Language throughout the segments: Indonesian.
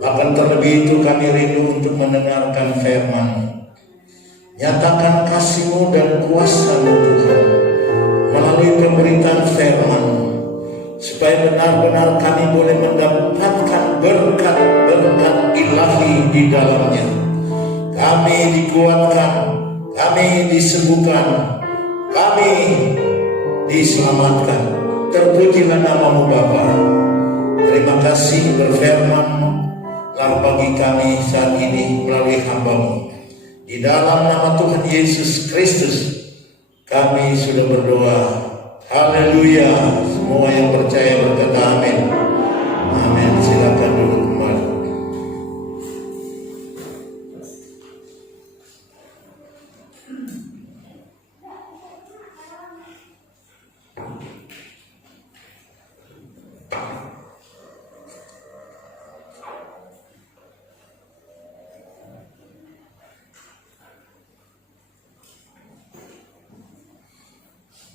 Bahkan terlebih itu kami rindu untuk mendengarkan firman. Nyatakan kasih-Mu dan kuasa-Mu Tuhan melalui pemberitaan firman, supaya benar-benar kami boleh mendapatkan berkat-berkat ilahi di dalamnya. Kami dikuatkan, kami disembuhkan, kami diselamatkan. Terpujilah nama-Mu Bapa. Terima kasih berfirman-Lah bagi kami saat ini melalui hamba-Mu. Di dalam nama Tuhan Yesus Kristus kami sudah berdoa. Haleluya. Semua yang percaya berkata amin. Amin. Silakan duduk kembali.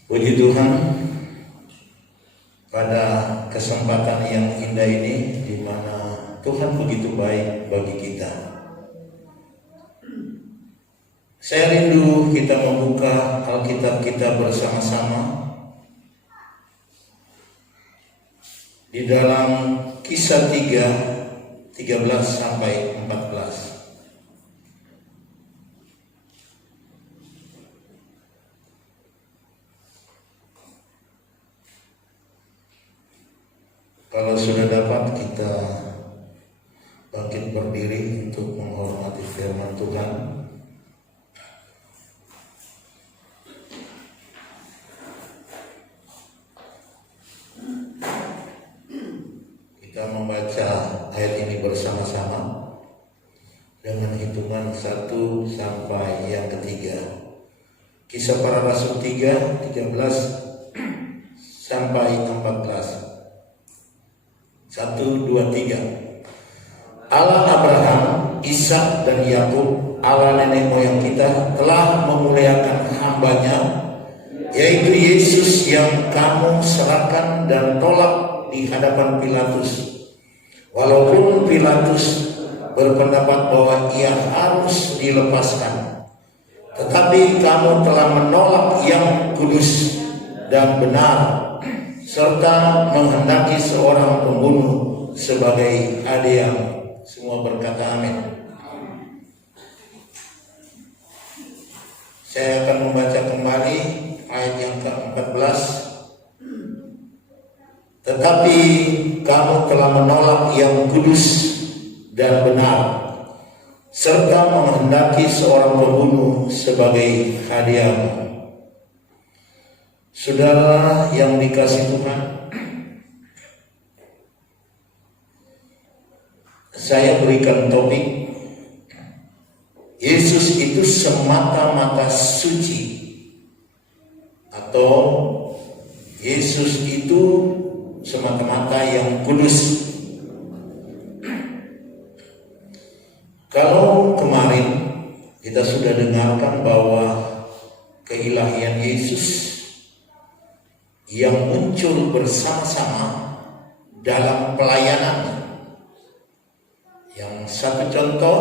Puji Tuhan, pada kesempatan yang indah ini, di mana Tuhan begitu baik bagi kita. Saya rindu kita membuka Alkitab kita bersama-sama di dalam Kisah 3, 13 sampai 14. Kalau sudah dapat, kita bangkit berdiri untuk menghormati firman Tuhan. Kita membaca ayat ini bersama-sama dengan hitungan 1 sampai yang ketiga. Kisah Para Rasul 3, 13 sampai 14. 1, 2, 3. Allah Abraham, Ishak dan Yakub, Allah nenek moyang kita, telah memuliakan hamba-Nya, yaitu Yesus yang kamu serahkan dan tolak di hadapan Pilatus. Walaupun Pilatus berpendapat bahwa ia harus dilepaskan, tetapi kamu telah menolak yang kudus dan benar, serta menghendaki seorang pembunuh sebagai hadiah. Semua berkata amin. Saya akan membaca kembali ayat yang ke-14. Tetapi kamu telah menolak yang kudus dan benar, serta menghendaki seorang pembunuh sebagai hadiah. Saudara yang dikasihi Tuhan, saya berikan topik, Yesus itu semata-mata suci, atau Yesus itu semata-mata yang kudus. Kalau kemarin kita sudah dengarkan bahwa keilahian Yesus yang muncul bersama-sama dalam pelayanan. Yang satu contoh,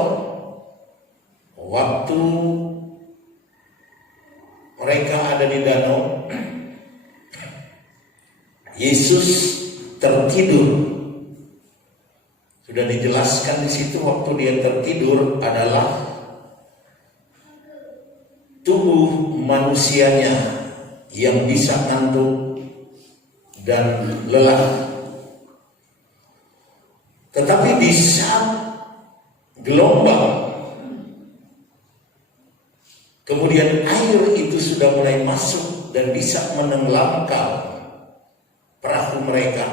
waktu mereka ada di danau, Yesus tertidur. Sudah dijelaskan di situ, waktu dia tertidur adalah tubuh manusianya yang bisa ngantuk dan lelah. Tetapi di saat gelombang, kemudian air itu sudah mulai masuk dan bisa menenggelamkan perahu mereka,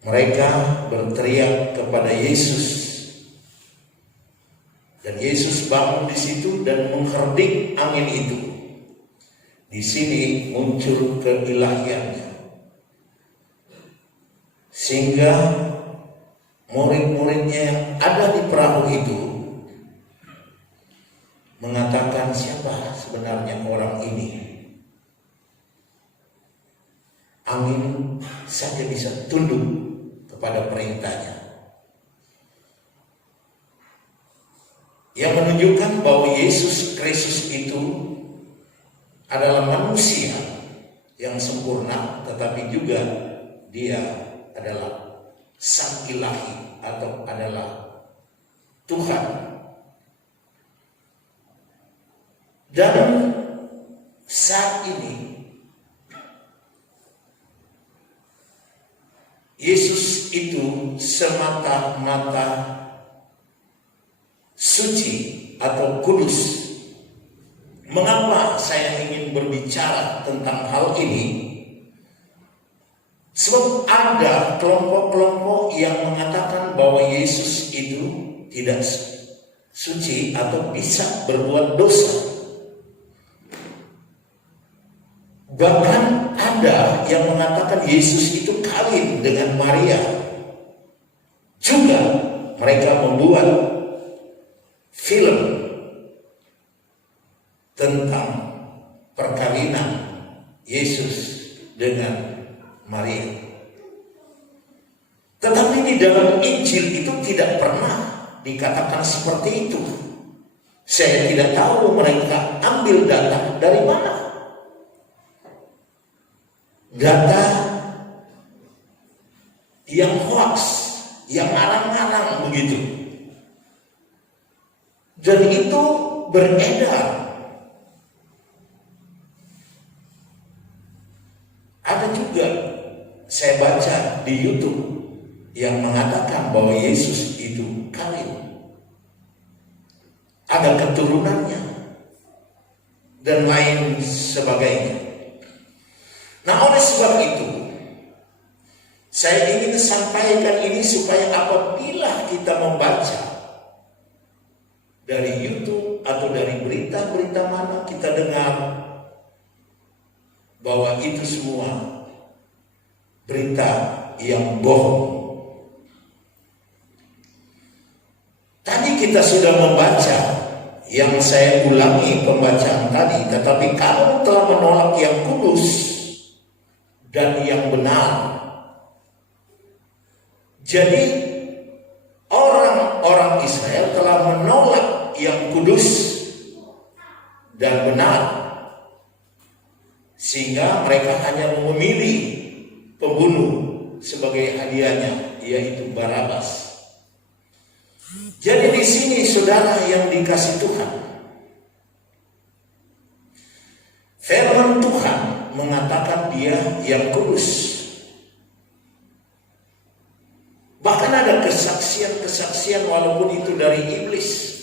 mereka berteriak kepada Yesus, dan Yesus bangun di situ dan mengherdik angin itu. Di sini muncul keilahiannya, sehingga murid-muridnya yang ada di perahu itu mengatakan, siapa sebenarnya orang ini? Angin saja bisa tunduk kepada perintahnya. yang menunjukkan bahwa Yesus Kristus itu adalah manusia yang sempurna, tetapi juga dia adalah Sang Ilahi atau adalah Tuhan. Dan saat ini Yesus itu semata-mata suci atau kudus. Mengapa saya ingin berbicara tentang hal ini? Sebab ada kelompok-kelompok yang mengatakan bahwa Yesus itu tidak suci atau bisa berbuat dosa. Bahkan ada yang mengatakan Yesus itu kawin dengan Maria. Juga mereka membuat film tentang perkawinan Yesus dengan Maria. Tetapi di dalam Injil itu tidak pernah dikatakan seperti itu. Saya tidak tahu mereka ambil data dari mana. Data yang hoax, yang ngarang-ngarang begitu. Dan itu beredar. Ada juga saya baca di YouTube yang mengatakan bahwa Yesus itu kawin, ada keturunannya, dan lain sebagainya. Nah, oleh sebab itu saya ingin sampaikan ini supaya apabila kita membaca dari YouTube atau dari berita-berita mana kita dengar bahwa itu semua berita yang bohong. Tadi kita sudah membaca, yang saya ulangi pembacaan tadi, tetapi kamu telah menolak yang kudus dan yang benar. Jadi orang-orang Israel telah menolak yang kudus dan benar, sehingga mereka hanya memilih pembunuh sebagai hadiahnya, yaitu Barabas. Jadi di sini saudara yang dikasih Tuhan, firman Tuhan mengatakan dia yang kudus. Bahkan ada kesaksian-kesaksian walaupun itu dari iblis.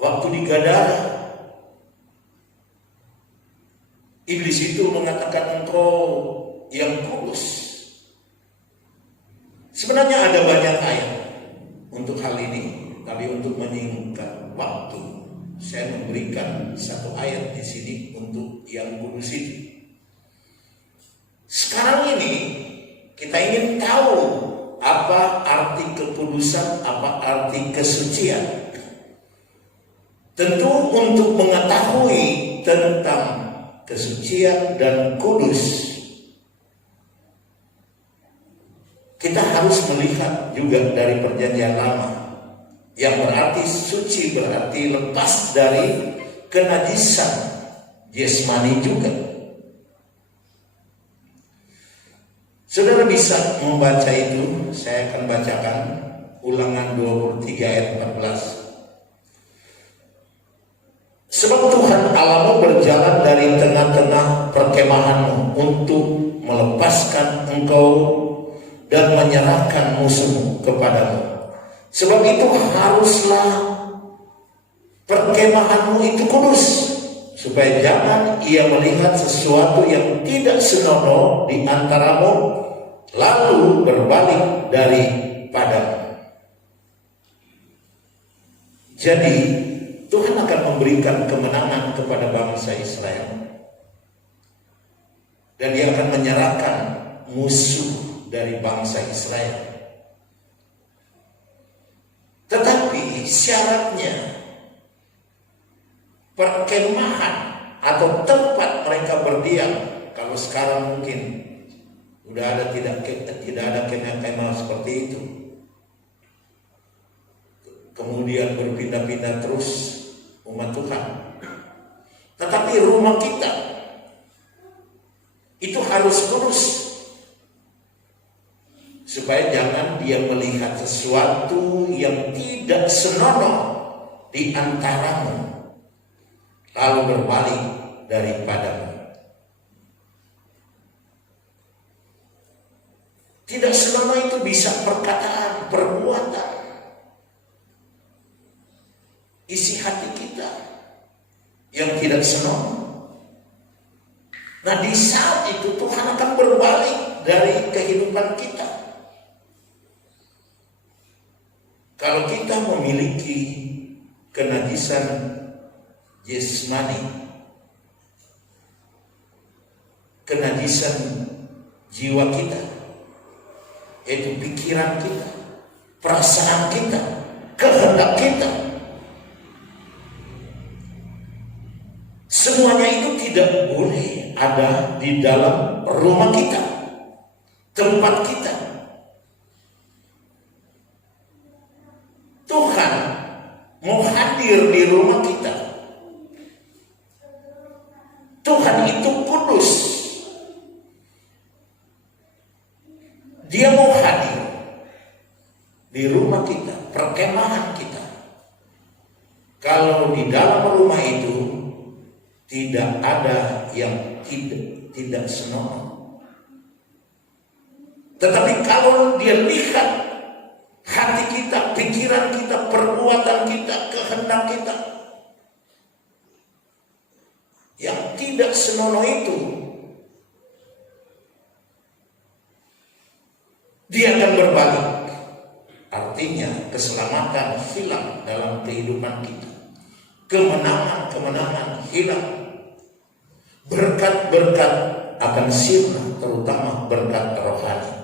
Waktu di Gadara, iblis itu mengatakan engkau yang kudus. Sebenarnya ada banyak ayat untuk hal ini, tapi untuk menyingkat waktu, saya memberikan satu ayat di sini untuk yang kudus itu. Sekarang ini kita ingin tahu apa arti kekudusan, apa arti kesucian. Tentu untuk mengetahui tentang kesucian dan kudus, kita harus melihat juga dari Perjanjian Lama, yang berarti suci, berarti lepas dari kenajisan jasmani juga. Saudara bisa membaca itu, saya akan bacakan Ulangan 23 ayat 14. Sebab Tuhan Allahmu berjalan dari tengah-tengah perkemahanmu untuk melepaskan engkau dan menyerahkan musuhmu kepadamu. Sebab itu haruslah perkemahanmu itu kudus, supaya jangan ia melihat sesuatu yang tidak senonoh di antaramu lalu berbalik daripadamu. Jadi Tuhan akan memberikan kemenangan kepada bangsa Israel, dan dia akan menyerahkan musuh dari bangsa Israel. Tetapi syaratnya, perkemahan atau tempat mereka berdiam, kalau sekarang mungkin udah tidak ada kemah seperti itu. kemudian berpindah-pindah terus umat Tuhan. Tetapi rumah kita itu harus kudus, supaya jangan dia melihat sesuatu yang tidak senonoh di antaramu lalu berbalik daripadamu. Tidak senonoh itu bisa perkataan, perbuatan, isi hati kita yang tidak senonoh. Nah, di saat itu Tuhan akan berbalik dari kehidupan kita. Kalau kita memiliki kenajisan jasmani, kenajisan jiwa kita, yaitu pikiran kita, perasaan kita, kehendak kita, semuanya itu tidak boleh ada di dalam rumah kita, tempat kita. Tuhan mau hadir di rumah kita. Tuhan itu kudus. Dia mau hadir di rumah kita, perkemahan kita. Kalau di dalam rumah itu tidak ada yang tidak senonoh. Tetapi kalau dia lihat hati kita, pikiran kita, perbuatan kita, kehendak kita yang tidak senonoh itu, dia akan berbalik. Artinya keselamatan hilang dalam kehidupan kita, kemenangan hilang, berkat-berkat akan sirna, terutama berkat rohani.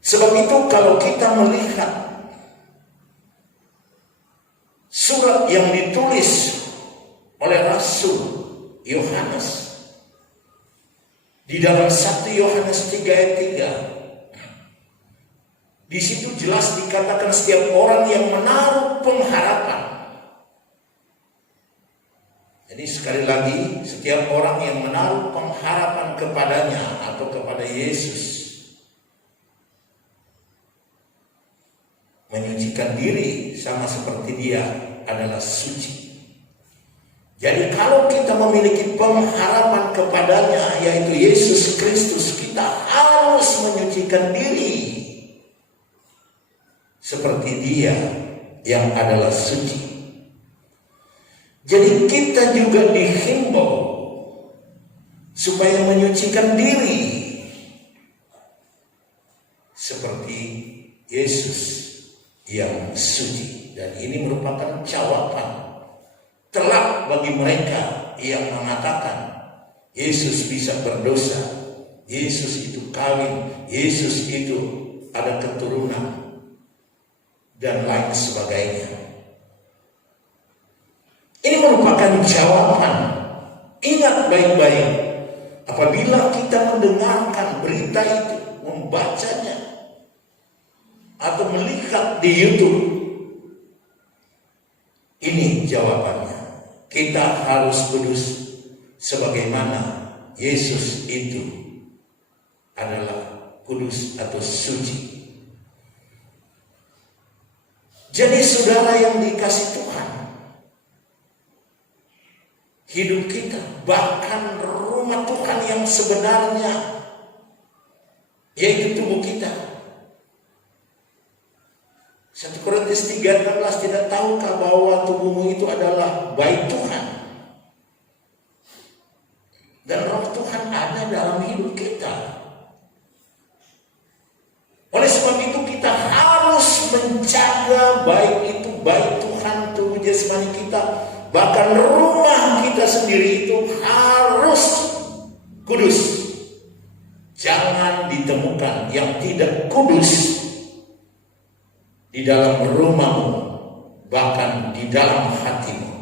Sebab itu kalau kita melihat surat yang ditulis oleh Rasul Yohanes di dalam 1 Yohanes 3 ayat 3, di situ jelas dikatakan setiap orang yang menaruh pengharapan. Jadi sekali lagi, setiap orang yang menaruh pengharapan kepadanya atau kepada Yesus menyucikan diri sama seperti dia adalah suci. Jadi kalau kita memiliki pengharapan kepadanya, yaitu Yesus Kristus, kita harus menyucikan diri seperti dia yang adalah suci. Jadi kita juga dihimbau supaya menyucikan diri seperti Yesus yang suci. Dan ini merupakan jawaban telak bagi mereka yang mengatakan Yesus bisa berdosa, Yesus itu kawin, Yesus itu ada keturunan, dan lain sebagainya. Ini merupakan jawaban. Ingat baik-baik, apabila kita mendengarkan berita itu, membacanya, atau melihat di YouTube, ini jawabannya. Kita harus kudus sebagaimana Yesus itu adalah kudus atau suci. Jadi saudara yang dikasih Tuhan, hidup kita, bahkan rumah Tuhan yang sebenarnya, yaitu tubuh kita. 1 Korintus 3:16, tidak tahukah bahwa tubuhmu itu adalah bait Tuhan, dan roh Tuhan ada dalam hidup kita. Oleh sebab itu kita harus menjaga baik itu bait Tuhan, tubuh jasmani kita, bahkan rumah kita sendiri itu harus kudus. Jangan ditemukan yang tidak kudus di dalam rumahmu, bahkan di dalam hatimu,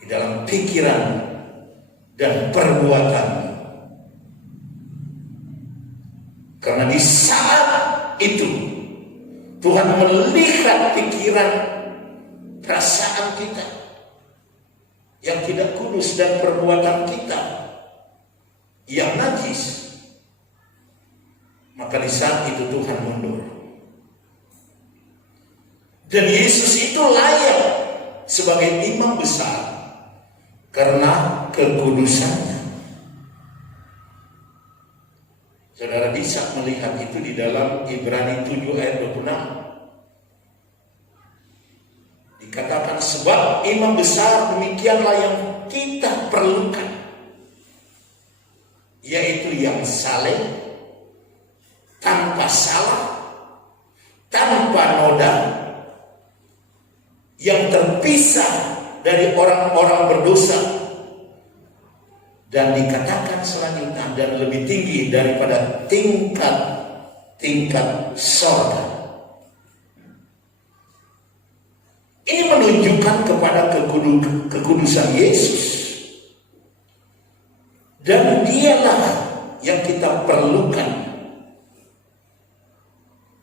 di dalam pikiran dan perbuatan. Karena di saat itu Tuhan melihat pikiran, perasaan kita yang tidak kudus dan perbuatan kita yang najis. Maka di saat itu Tuhan mundur. Dan Yesus itu layak sebagai imam besar karena kekudusannya. Saudara bisa melihat itu di dalam Ibrani 7 ayat 26. Dikatakan sebab imam besar demikianlah yang kita perlukan, yaitu yang saleh, tanpa salah, tanpa noda, yang terpisah dari orang-orang berdosa, dan dikatakan selanjutnya dan lebih tinggi daripada tingkat sorga. Ini menunjukkan kepada kekudusan Yesus, dan dialah yang kita perlukan.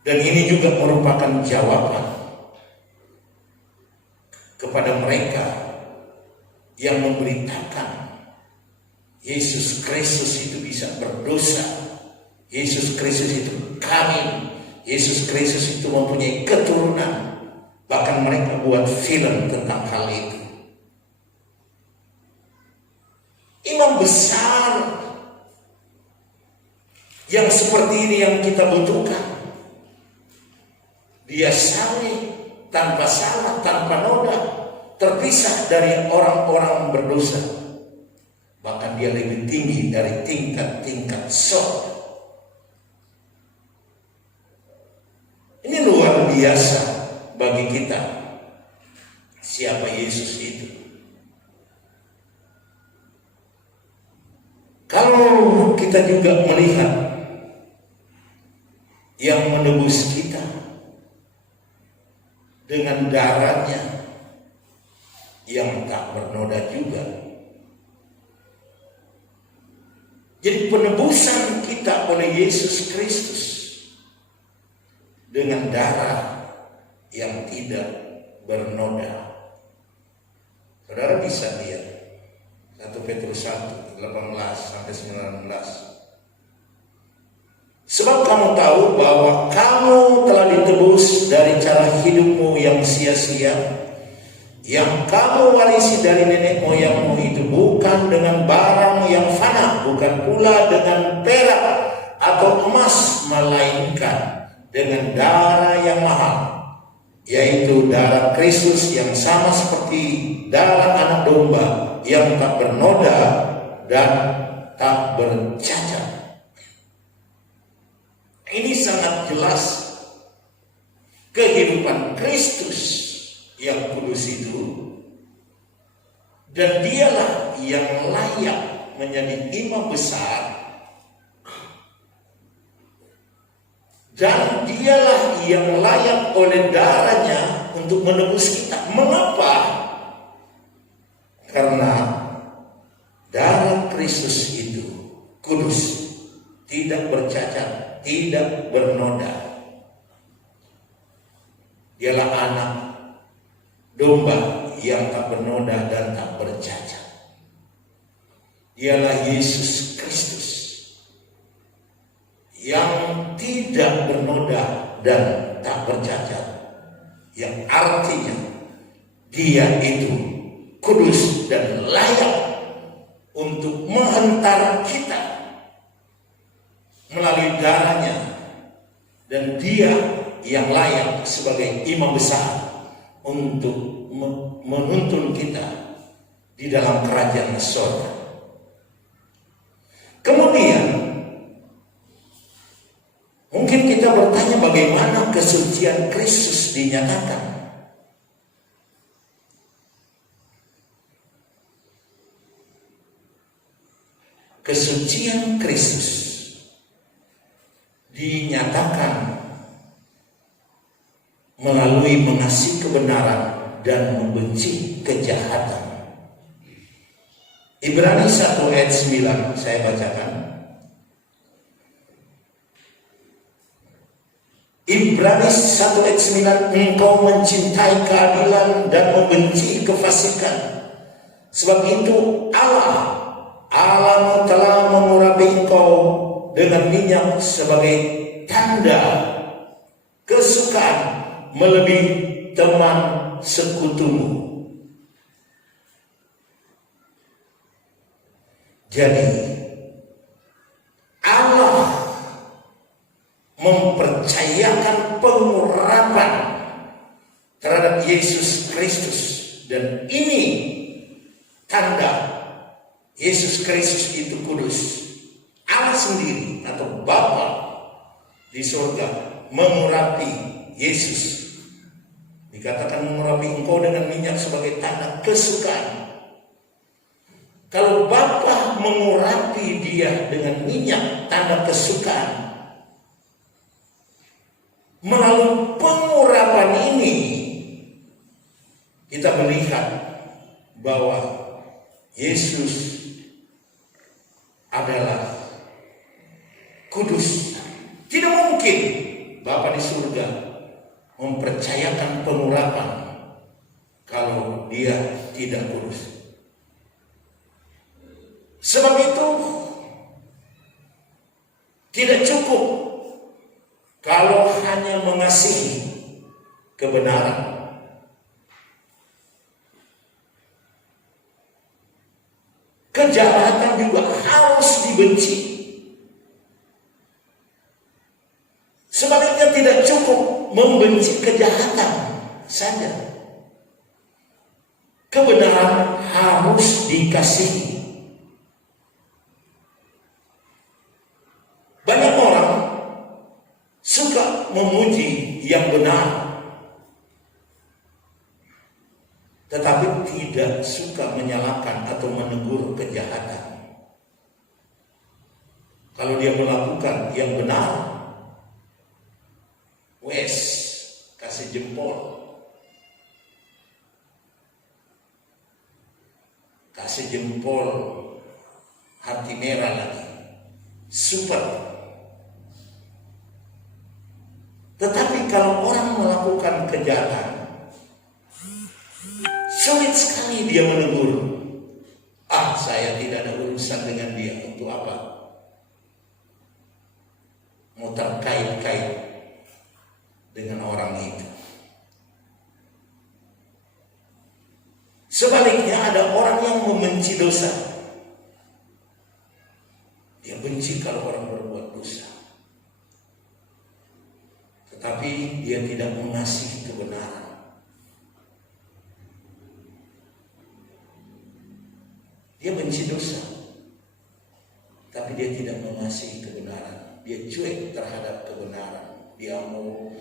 Dan ini juga merupakan jawaban kepada mereka yang memberitakan Yesus Kristus itu bisa berdosa, Yesus Kristus itu kami, Yesus Kristus itu mempunyai keturunan. Bahkan mereka buat film tentang hal itu. Imam besar yang seperti ini yang kita butuhkan. Dia saleh, tanpa salah, tanpa noda, terpisah dari orang-orang berdosa. Bahkan dia lebih tinggi dari tingkat sorga. Ini luar biasa bagi kita siapa Yesus itu. Kalau kita juga melihat yang menebus kita dengan darahnya yang tak bernoda juga. Jadi penebusan kita oleh Yesus Kristus dengan darah yang tidak bernoda. Saudara bisa lihat 1 Petrus 1 18 sampai 19. Sebab kamu tahu bahwa kamu telah ditebus dari cara hidupmu yang sia-sia, yang kamu warisi dari nenek moyangmu itu, bukan dengan barang yang fana, bukan pula dengan perak atau emas, melainkan dengan darah yang mahal, yaitu darah Kristus yang sama seperti darah anak domba yang tak bernoda dan tak bercacat. Ini sangat jelas kehidupan Kristus yang kudus itu, dan dialah yang layak menjadi imam besar, dan dialah yang layak oleh darahnya untuk menebus kita. Mengapa? Karena darah Kristus itu kudus, tidak bercacat, tidak bernoda. Dialah anak domba yang tak bernoda dan tak bercacat. Dialah Yesus Kristus yang tidak bernoda dan tak bercacat, yang artinya dia itu kudus dan layak untuk menghantar kita melalui darahnya, dan dia yang layak sebagai imam besar untuk menuntun kita di dalam kerajaan surga. Kemudian mungkin kita bertanya, bagaimana kesucian Kristus dinyatakan? Kesucian Kristus dinyatakan melalui mengasihi kebenaran dan membenci kejahatan. Ibrani 1 ayat 9 saya bacakan. Ibrani 1 ayat 9, engkau mencintai keadilan dan membenci kefasikan. Sebab itu Allahmu telah mengurapi engkau dengan minyak sebagai tanda kesukaan melebihi teman sekutumu. Jadi Allah mempercayakan pengurapan terhadap Yesus Kristus, dan ini tanda Yesus Kristus itu kudus. Allah sendiri atau Bapa di surga mengurapi Yesus. Dikatakan mengurapi engkau dengan minyak sebagai tanda kesukaan. Kalau Bapa mengurapi dia dengan minyak tanda kesukaan, melalui pengurapan ini kita melihat bahwa Yesus adalah kudus. Tidak mungkin Bapa di surga mempercayakan pengurapan kalau dia tidak kudus. Sebab itu tidak cukup kalau hanya mengasihi kebenaran. Kejahatan juga harus dibenci. Sebaliknya tidak cukup membenci kejahatan saja. Kebenaran harus dikasihi. Banyak orang suka memuji yang benar, tetapi tidak suka menyalahkan atau menegur kejahatan. Kalau dia melakukan yang benar, kasih jempol, kasih jempol, hati merah lagi, super. Tetapi kalau orang melakukan kejahatan, sulit sekali dia menegur. Saya tidak ada urusan dengan dia. Untuk apa? Mau terkait-kait dengan orang itu. Sebaliknya ada orang yang membenci dosa. Dia benci kalau orang berbuat dosa, tetapi dia tidak mengasihi kebenaran. Dia benci dosa, tapi dia tidak mengasihi kebenaran. Dia cuek terhadap kebenaran. Dia mau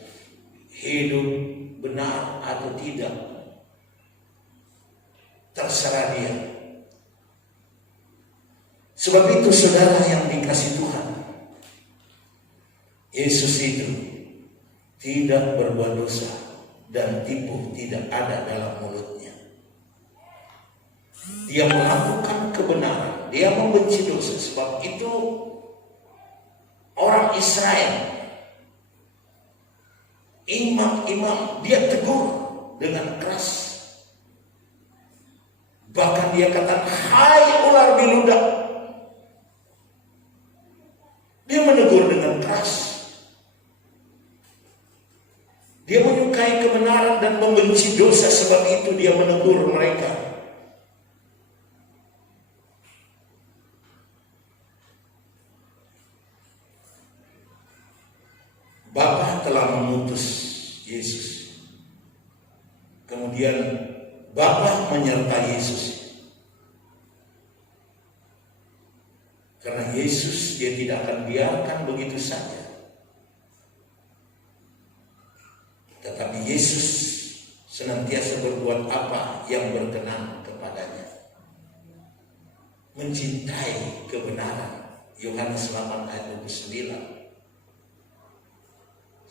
hidup benar atau tidak, terserah dia. Sebab itu saudara yang dikasihi Tuhan, Yesus itu tidak berbuat dosa dan tipu tidak ada dalam mulutnya. Dia melakukan kebenaran, dia membenci dosa. Sebab itu orang Israel, imam-imam, dia tegur dengan keras. Bahkan dia kata, hai ular biludak. Dia menegur dengan keras. Dia menyukai kebenaran dan membenci dosa, sebab itu dia menegur mereka. Bapa telah mengutus Yesus. Kemudian Bapa menyertai Yesus. Karena Yesus dia tidak akan biarkan begitu saja. Tetapi Yesus senantiasa berbuat apa yang berkenan kepadanya. Mencintai kebenaran. Yohanes 8 ayat 29.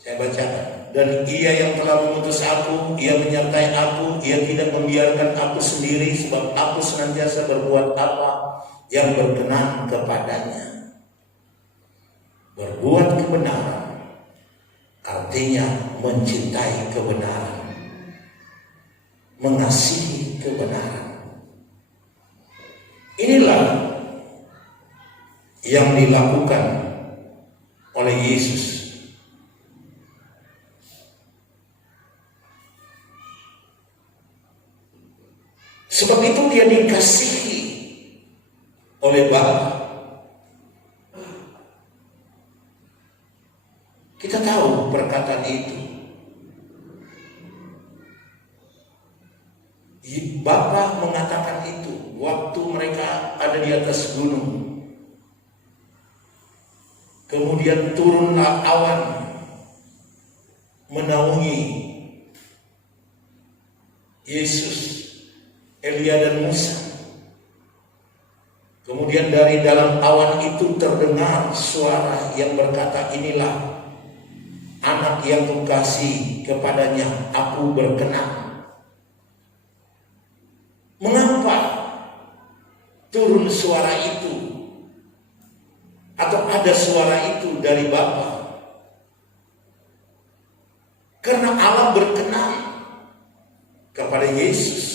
Saya bacakan. Dan ia yang telah mengutus aku, ia menyertai aku, ia tidak membiarkan aku sendiri, sebab aku senantiasa berbuat apa yang berkenan kepadanya. Berbuat kebenaran artinya mencintai kebenaran, mengasihi kebenaran. Inilah yang dilakukan oleh Yesus. Sebab itu dia dikasihi oleh Bapa. Kita tahu perkataan itu. Bapa mengatakan itu waktu mereka ada di atas gunung. Kemudian turunlah awan menaungi Yesus, Elia dan Musa. Kemudian dari dalam awan itu terdengar suara yang berkata, inilah anak yang kukasihi, kepadanya aku berkenan. Mengapa turun suara itu? Atau ada suara itu dari Bapa? Karena Allah berkenan kepada Yesus.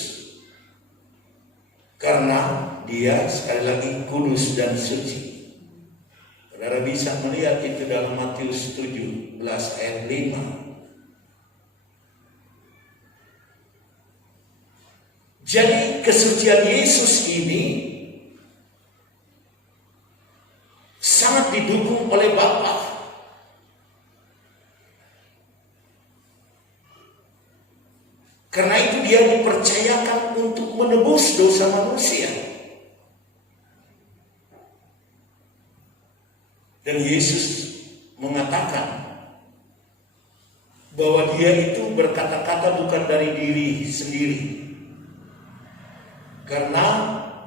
Karena dia sekali lagi kudus dan suci. Saudara bisa melihat itu dalam Matius 17 ayat 5. Jadi kesucian Yesus ini sangat didukung oleh Bapa. Karena itu dia dipercayakan untuk menebus dosa manusia. Dan Yesus mengatakan bahwa dia itu berkata-kata bukan dari diri sendiri. Karena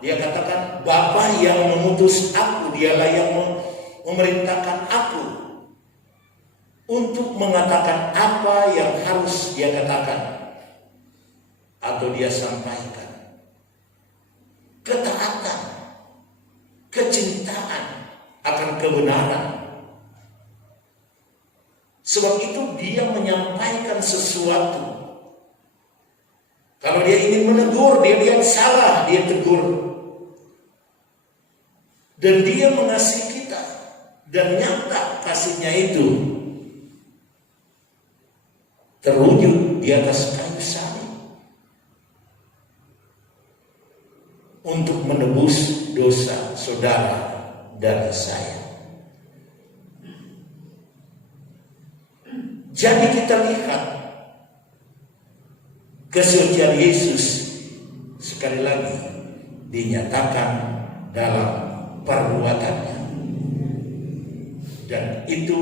dia katakan, Bapa yang mengutus aku, dialah yang memerintahkan aku untuk mengatakan apa yang harus dia katakan atau dia sampaikan. Ketaatan, kecintaan akan kebenaran. Sebab itu dia menyampaikan sesuatu. Kalau dia ingin menegur, dia lihat salah, dia tegur. Dan dia mengasihi kita. Dan nyata kasihnya itu terwujud di atas kayu salib untuk menebus dosa saudara dan saya. Jadi kita lihat kesucian Yesus sekali lagi dinyatakan dalam perbuatannya, dan itu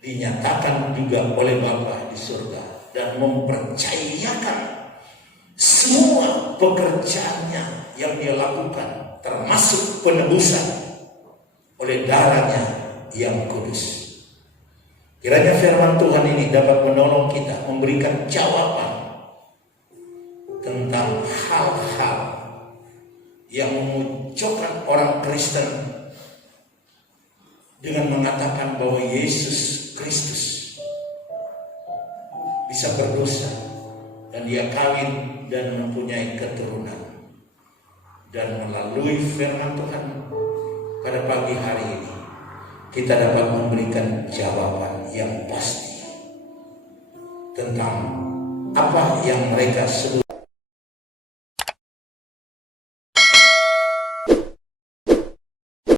dinyatakan juga oleh Bapa di surga dan mempercayakan semua pekerjaannya yang dia lakukan, termasuk penebusan oleh darahnya yang kudus. Kiranya firman Tuhan ini dapat menolong kita, memberikan jawaban tentang hal-hal yang memojokkan orang Kristen dengan mengatakan bahwa Yesus Kristus bisa berdosa dan dia kawin dan mempunyai keturunan. Dan melalui firman Tuhan pada pagi hari ini kita dapat memberikan jawaban yang pasti tentang apa yang mereka sebut